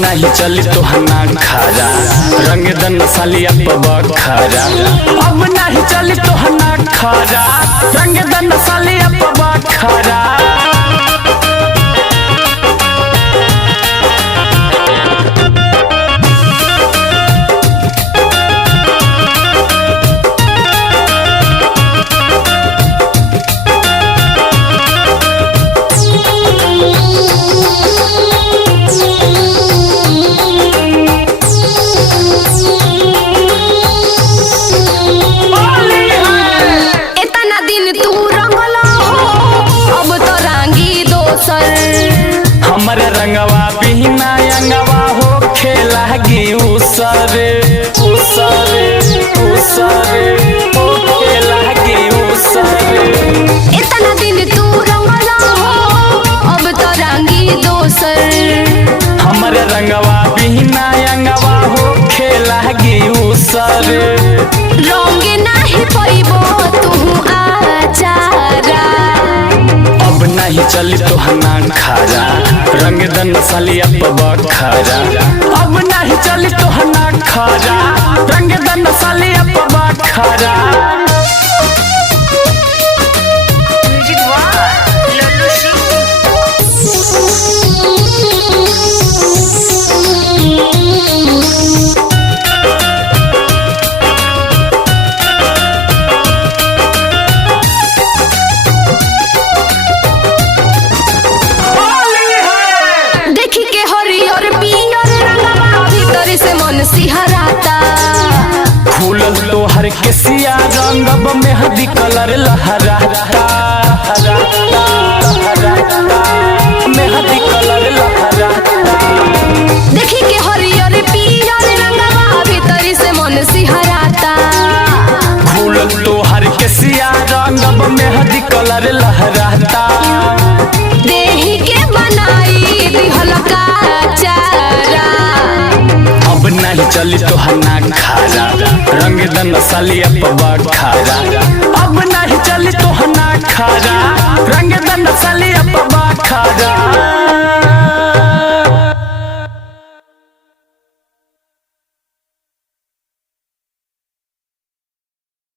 नहीं चली तो हना खारा रंग दन सालिया पब खारा। अब नहीं चली तो हना खारा रंग दन सालिया पब खारा। हमारे रंगवा बिना अंगवा हो खेला गी उसरे उसरे उसरे हो खेला गी उसरे। इतना दिन तू रंगला हो अब तो रंगी दोसर। हमारे रंगवा बिना अंगवा हो खेला गी उसरे। रंग नहीं पैबो तू आचारा। अब नहीं चली तो हना खारा रंग दन सालिया पब खारा। अब नहीं चली तो हना खारा रंग दन सालिया पब खारा। फूलल तोहर के सिया रंगब मेहंदी कलर लहराता मेहंदी कलर लहराता। देखी के हरियर पीयर रंगवा भीतर से मन सिहराता। फूलल तोहर के सिया रंगब मेहंदी कलर लहराता। देही के बनाई दिहल का चारा। अब नहीं चली तो हना खारा रंग दन सालिया पब खारा। अब नहीं चली तो हना खारा